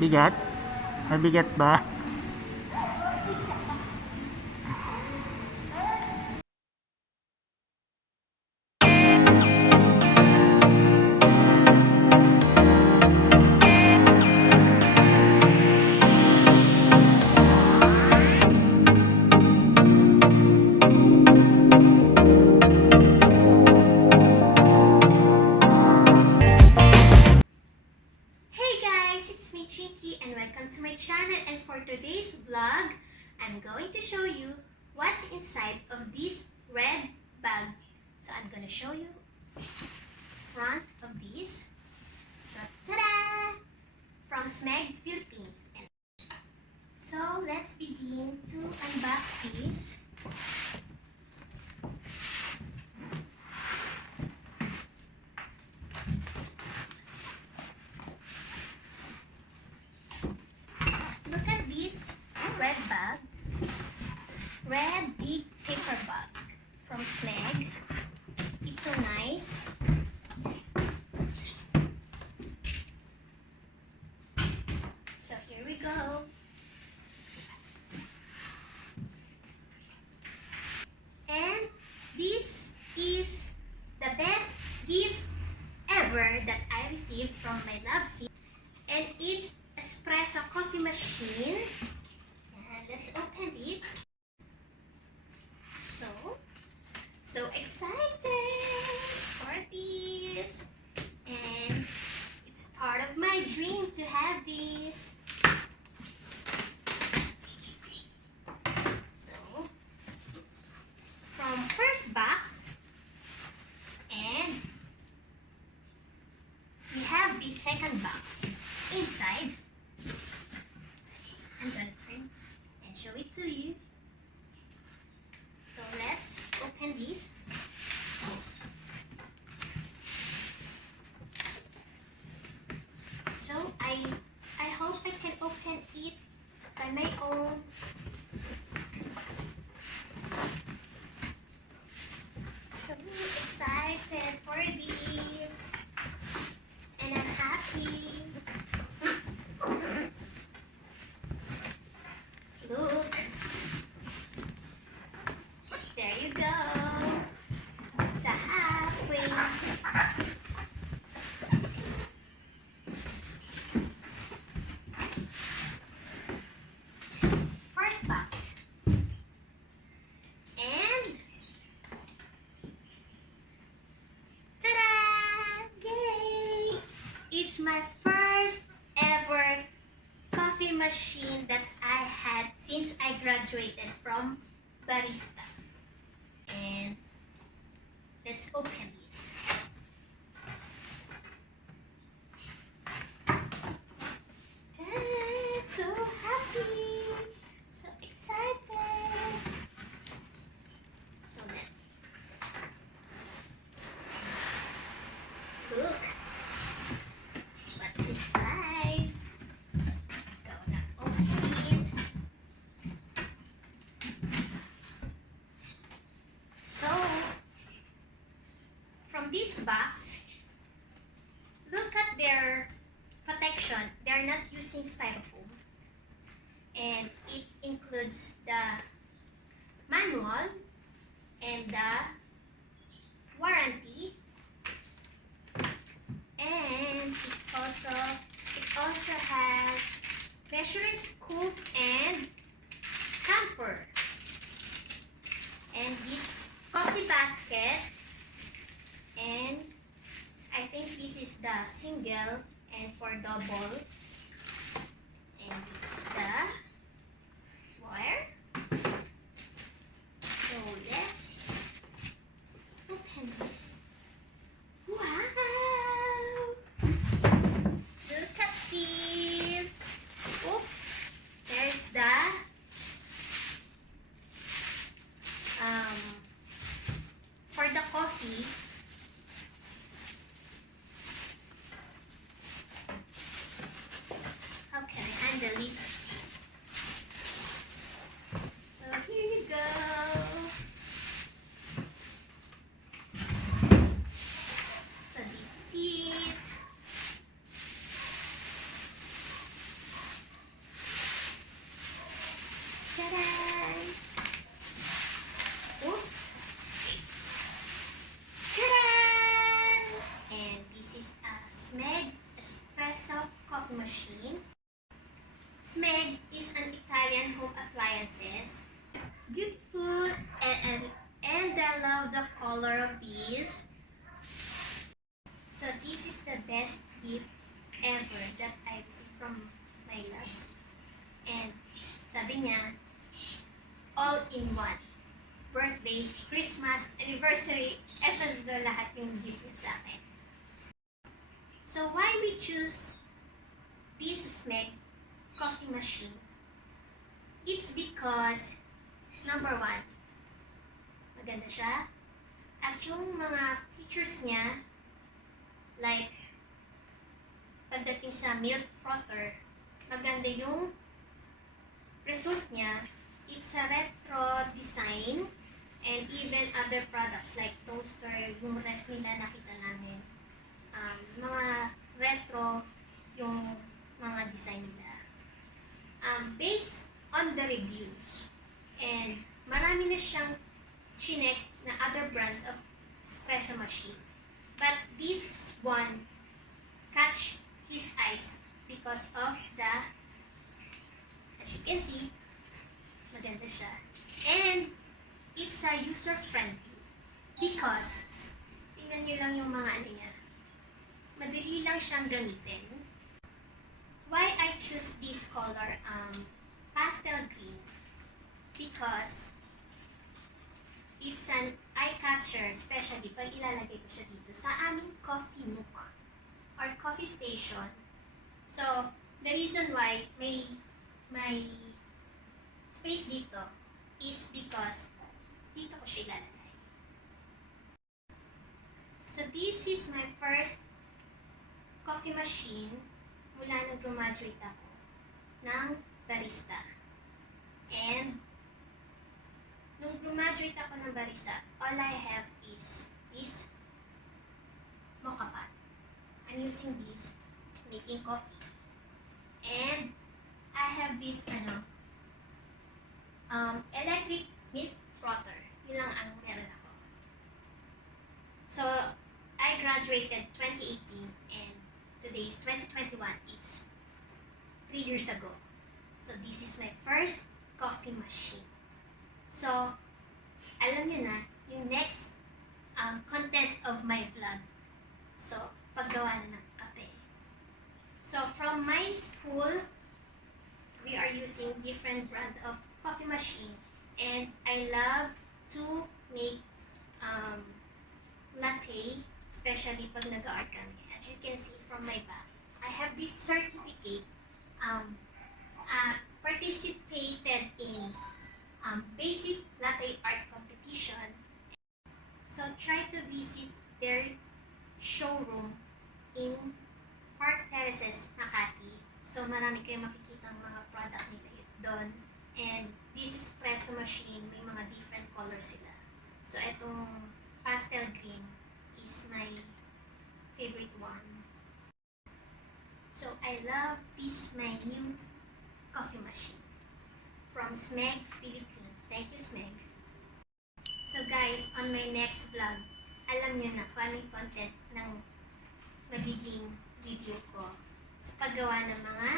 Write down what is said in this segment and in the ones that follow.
Bigat? Mabigat ba? Hey guys, it's me Chinky and welcome to my channel, and for today's vlog, I'm going to show you what's inside of this red bag. So I'm gonna show you front of this. So ta-da! From Smeg Philippines. And so let's begin to unbox this. Look at this red bag. Red big paper bag from Smeg. It's so nice. So here we go. And this is the best gift ever that I received from my love seat. And it's espresso coffee machine. And let's open it. So excited for this. And it's part of my dream to have this. So from first box, and we have the second box inside. I'm gonna turn and show it to you. So let's open this. So I hope I can open it by my own. So excited for this, and I'm happy. Look, there you go. It's a halfway. Let's see. First box. And ta-da! Yay! It's my first ever coffee machine that I had since I graduated from barista. And let's open this. So happy, so excited. So let's look what's inside. Gonna open it. So from this box, look at their protection. They're not using styrofoam, and it includes the manual and the warranty, and it also has measuring scoop and camper, and this coffee basket, and I think this is the single and for double, and this is the wire. So let's open this. Wow! Look at this. Oops! There's the for the coffee. How can I handle this? So here you go. So this is it. coffee machine. Smeg is an Italian home appliances. Beautiful and I love the color of these. So this is the best gift ever that I received from my loves. And sabi niya, all in one. Birthday, Christmas, anniversary, eto na lahat yung gift niya sa akin. So why we choose this Smeg coffee machine? It's because, number one, maganda siya. At yung mga features niya, like, pagdating sa milk frother, maganda yung result niya. It's a retro design and even other products like toaster, yung ref nila nakita namin. Mga retro yung mga design nila. Based on the reviews, and marami na siyang chinek na other brands of espresso machine. But this one catch his eyes because of the, as you can see, maganda siya. And it's a user-friendly because, tingnan nyo lang yung mga ano niya. Madali lang siyang gamitin. Why I choose this color, pastel green? Because it's an eye catcher, especially pag ilalagay ko siya dito sa aming coffee nook or coffee station. So, the reason why may space dito is because dito ko siya ilalagay. So, this is my first coffee machine mula nang graduate ako ng barista. And nung graduate ako ng barista, all I have is this mocha pot. I'm using this, making coffee. And I have this electric milk frother. Yun lang ang meron ako. So, I graduated 2018 and today is 2021. It's 3 years ago. So, this is my first coffee machine. So, alam niyo na, yung next content of my vlog. So, paggawa na ng kape. So, from my school, we are using different brand of coffee machine. And I love to make latte, especially pag nag-art kami. As you can see from my back, I have this certificate, participated in basic latte art competition. So try to visit their showroom in Park Terraces, Makati. So marami kayong makikita ng mga product nila doon. And this espresso machine, may mga different colors sila. So etong pastel green is my favorite one. So I love this my new coffee machine from Smeg Philippines. Thank you, Smeg. So guys, on my next vlog, alam nyo na kung anong content ng magiging video ko sa paggawa ng mga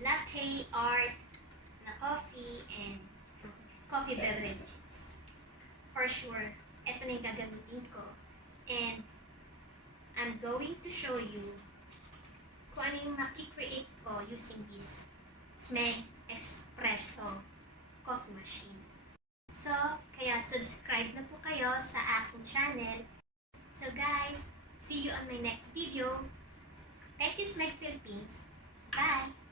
latte art na coffee and coffee beverages. For sure, ito na yung gagamitin ko. And I'm going to show you kung ano yung makikreate ko using this Smeg Espresso coffee machine. So, kaya subscribe na po kayo sa aking channel. So guys, see you on my next video. Thank you, Smeg Philippines. Bye!